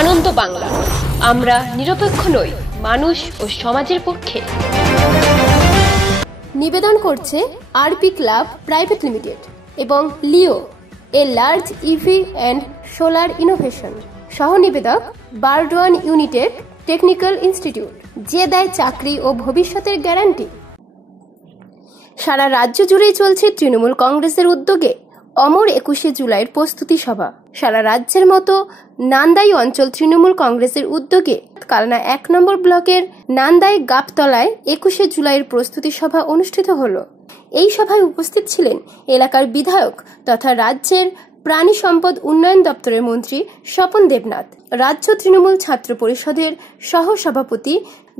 আনন্দ বাংলা, আমরা নিরপেক্ষ নই, মানুষ ও সমাজের পক্ষে। নিবেদন করছে আরপি ক্লাব প্রাইভেট লিমিটেড এবং Leo, a large EV and solar innovation. সহ নিবেদক বারডোয়ান ইউনিটেক টেকনিক্যাল ইনস্টিটিউট, যে দেয় চাকরি ও ভবিষ্যতের গ্যারান্টি। সারা রাজ্য জুড়েই চলছে তৃণমূল কংগ্রেসের উদ্যোগে অমর 21শে জুলাইয়ের প্রস্তুতি সভা। সারা রাজ্যের মতো নান্দাই অঞ্চল তৃণমূল কংগ্রেসের উদ্যোগে কালনা 1 নম্বর ব্লকের নান্দাই গাবতলায় 21শে জুলাইয়ের প্রস্তুতি সভা অনুষ্ঠিত হল। এই সভায় উপস্থিত ছিলেন এলাকার বিধায়ক তথা রাজ্যের প্রাণী সম্পদ উন্নয়ন দপ্তরের মন্ত্রী স্বপন দেবনাথ, রাজ্য তৃণমূল ছাত্র পরিষদের সহ সভাপতি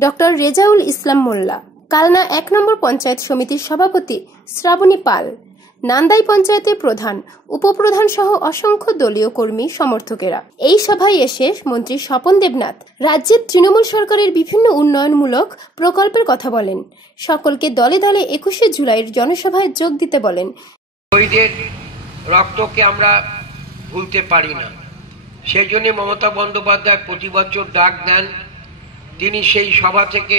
ডক্টর রেজাউল ইসলাম মোল্লা, কালনা 1 নম্বর পঞ্চায়েত সমিতির সভাপতি শ্রাবণী পাল, নান্দাই পঞ্চায়েতের প্রধান, উপপ্রধান সহ অসংখ্য দলীয় কর্মী সমর্থকেরা। এই সভায় এসে মন্ত্রী স্বপন দেবনাথ রাজ্যের তৃণমূল সরকারের বিভিন্ন উন্নয়নমূলক প্রকল্পের কথা বলেন। সকলকে দলে দলে 21শে জুলাইয়ের জনসভায় যোগ দিতে বলেন। শহীদের রক্তকে আমরা ভুলতে পারি না, সেই জন্য মমতা বন্দ্যোপাধ্যায় প্রতি বছর ডাক দেন। তিনি সেই সভা থেকে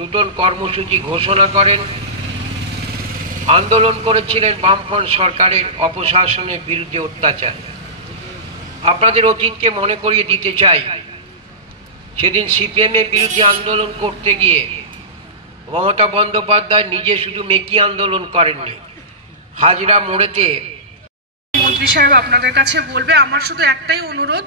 নতুন কর্মসূচি ঘোষণা করেন। আন্দোলন করেছিলেন বামফ্রন্ট সরকারের অপশাসনের বিরুদ্ধে অত্যাচার। আপনাদের অতীতকে মনে করিয়ে দিতে চাই, সেদিন সিপিএমের বিরুদ্ধে আন্দোলন করতে গিয়ে মমতা বন্দ্যোপাধ্যায় নিজে শুধু মেকি আন্দোলন করেননি, হাজরা মোড়েতে। মন্ত্রী সাহেব আপনাদের কাছে বলবে, আমার শুধু একটাই অনুরোধ,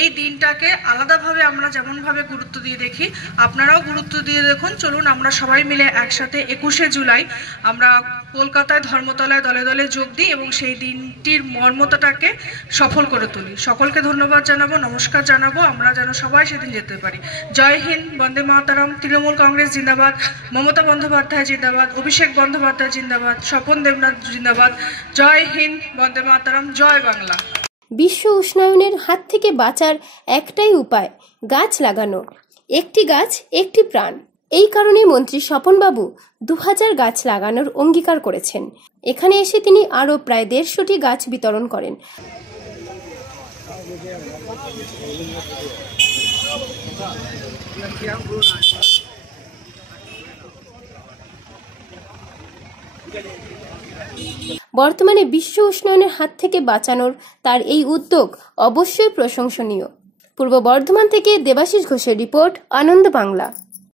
এই দিনটাকে আলাদাভাবে আমরা যেমনভাবে গুরুত্ব দিয়ে দেখি, আপনারাও গুরুত্ব দিয়ে দেখুন। চলুন আমরা সবাই মিলে একসাথে 21শে জুলাই আমরা কলকাতায় ধর্মতলায় দলে দলে যোগ দিই এবং সেই দিনটির মর্মতাটাকে সফল করে তুলি। সকলকে ধন্যবাদ জানাবো, নমস্কার জানাবো। আমরা যেন সবাই সেদিন যেতে পারি। জয় হিন্দ, বন্দে মাতরম, তৃণমূল কংগ্রেস জিন্দাবাদ, মমতা বন্দ্যোপাধ্যায় জিন্দাবাদ, অভিষেক বন্দ্যোপাধ্যায় জিন্দাবাদ, স্বপন দেবনাথ জিন্দাবাদ। জয় হিন্দ, বন্দে মাতরম, জয় বাংলা। বিশ্ব উষ্ণায়নের হাত থেকে বাঁচার একটাই উপায়, গাছ লাগানো। একটি গাছ একটি প্রাণ। এই কারণে মন্ত্রী স্বপনবাবু 2000 গাছ লাগানোর অঙ্গীকার করেছেন। এখানে এসে তিনি আরও প্রায় 150টি গাছ বিতরণ করেন। বর্তমানে বিশ্ব উষ্ণায়নের হাত থেকে বাঁচানোর তার এই উদ্যোগ অবশ্যই প্রশংসনীয়। পূর্ব বর্ধমান থেকে দেবাশিস ঘোষের রিপোর্ট, আনন্দ বাংলা।